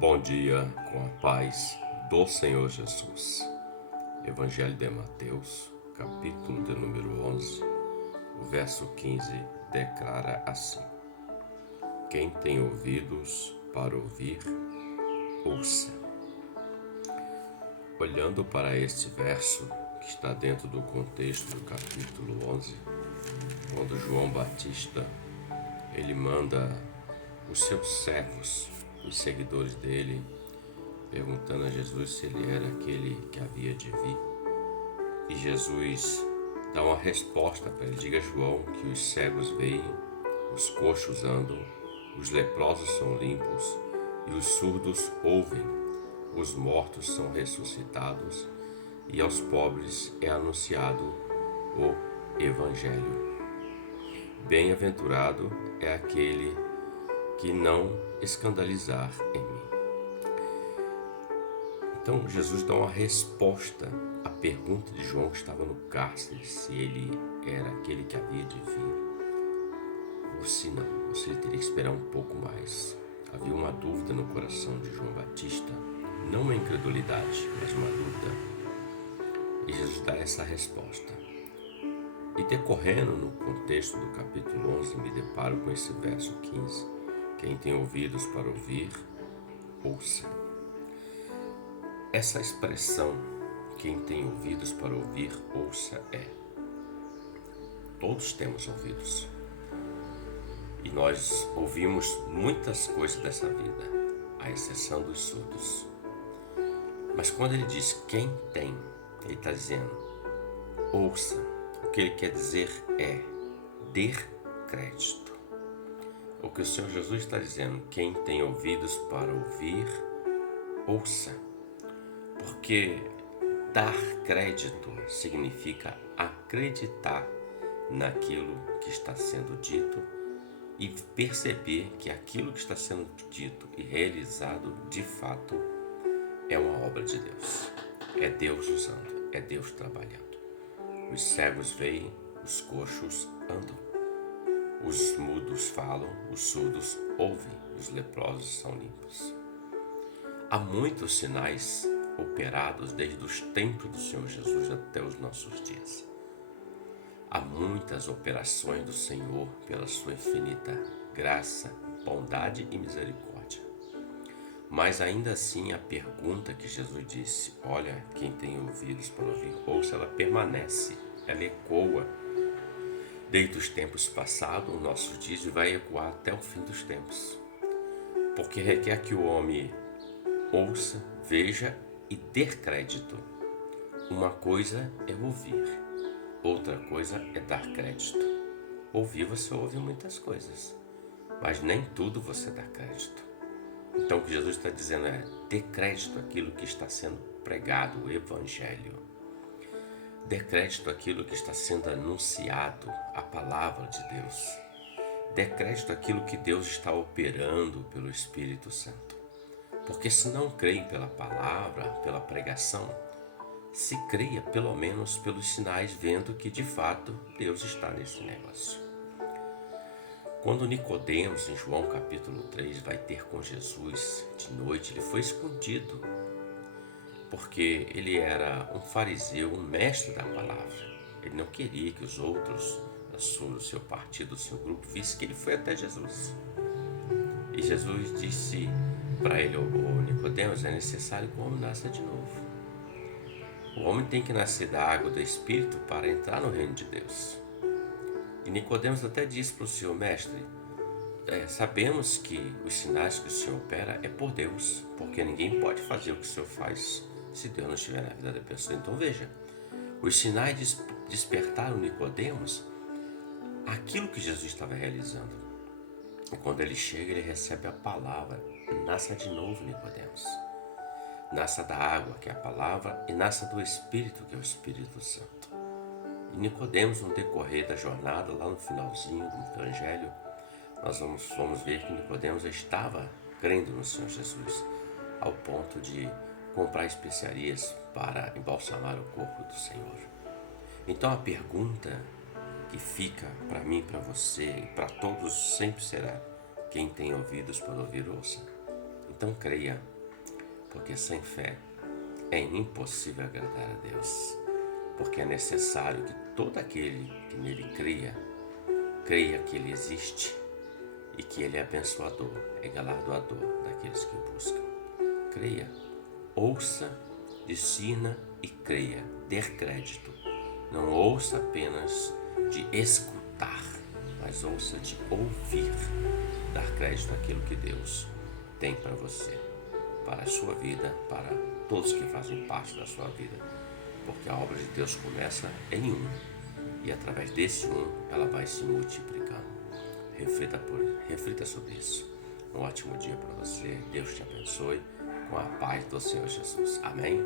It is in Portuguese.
Bom dia, com a paz do Senhor Jesus. Evangelho de Mateus, capítulo de número 11, o verso 15 declara assim: Quem tem ouvidos para ouvir, ouça. Olhando para este verso, que está dentro do contexto do capítulo 11, quando João Batista, ele manda os seus servos, os seguidores dele, perguntando a Jesus se ele era aquele que havia de vir. E Jesus dá uma resposta para ele: diga a João que os cegos veem, os coxos andam, os leprosos são limpos e os surdos ouvem, os mortos são ressuscitados e aos pobres é anunciado o Evangelho. Bem-aventurado é aquele que não escandalizar em mim. Então Jesus dá uma resposta à pergunta de João, que estava no cárcere, se ele era aquele que havia de vir ou se não, ou se ele teria que esperar um pouco mais. Havia uma dúvida no coração de João Batista, não uma incredulidade, mas uma dúvida. E Jesus dá essa resposta. E decorrendo no contexto do capítulo 11, me deparo com esse verso 15. Quem tem ouvidos para ouvir, ouça. Essa expressão, quem tem ouvidos para ouvir, ouça, todos temos ouvidos. E nós ouvimos muitas coisas dessa vida, à exceção dos surdos. Mas quando ele diz quem tem, ele está dizendo, ouça. O que ele quer dizer é, dê crédito. O que o Senhor Jesus está dizendo, quem tem ouvidos para ouvir, ouça. Porque dar crédito significa acreditar naquilo que está sendo dito e perceber que aquilo que está sendo dito e realizado de fato é uma obra de Deus. É Deus usando, é Deus trabalhando. Os cegos veem, os coxos andam, os mudos falam, os surdos ouvem, os leprosos são limpos. Há muitos sinais operados desde os tempos do Senhor Jesus até os nossos dias. Há muitas operações do Senhor pela sua infinita graça, bondade e misericórdia. Mas ainda assim a pergunta que Jesus disse, olha, quem tem ouvidos para ouvir, ouça, ela permanece, ela ecoa desde os tempos passados, os nossos dias, e vai ecoar até o fim dos tempos. Porque requer que o homem ouça, veja e dê crédito. Uma coisa é ouvir, outra coisa é dar crédito. Ouvir, você ouve muitas coisas, mas nem tudo você dá crédito. Então o que Jesus está dizendo é, dê crédito àquilo que está sendo pregado, o Evangelho. Dê crédito àquilo que está sendo anunciado, a palavra de Deus. Dê crédito àquilo que Deus está operando pelo Espírito Santo. Porque se não creem pela palavra, pela pregação, se creia pelo menos pelos sinais, vendo que de fato Deus está nesse negócio. Quando Nicodemos, em João capítulo 3, vai ter com Jesus de noite, ele foi escondido, porque ele era um fariseu, um mestre da palavra. Ele não queria que os outros, do seu partido, do seu grupo, vissem que ele foi até Jesus. E Jesus disse para ele, ô Nicodemos, é necessário que o homem nasça de novo. O homem tem que nascer da água do Espírito para entrar no reino de Deus. E Nicodemos até disse para o Senhor, mestre, sabemos que os sinais que o Senhor opera é por Deus, porque ninguém pode fazer o que o Senhor faz se Deus não estiver na vida da pessoa. Então veja, os sinais despertaram Nicodemos aquilo que Jesus estava realizando. E quando ele chega, ele recebe a palavra, nasça de novo, Nicodemos. Nasça da água, que é a palavra, e nasça do Espírito, que é o Espírito Santo. E Nicodemos, no decorrer da jornada, lá no finalzinho do Evangelho, nós vamos ver que Nicodemos estava crendo no Senhor Jesus, ao ponto de comprar especiarias para embalsamar o corpo do Senhor. Então a pergunta que fica para mim, para você e para todos sempre será: quem tem ouvidos para ouvir, ouça. Então creia, porque sem fé é impossível agradar a Deus, porque é necessário que todo aquele que nele creia que ele existe e que ele é abençoador, é galardoador daqueles que o buscam. Creia, ouça, discina e creia, dê crédito. Não ouça apenas de escutar, mas ouça de ouvir, dar crédito àquilo que Deus tem para você, para a sua vida, para todos que fazem parte da sua vida, porque a obra de Deus começa em um e através desse um ela vai se multiplicando. Reflita sobre isso. Um ótimo dia para você. Deus te abençoe com a paz do Senhor Jesus. Amém?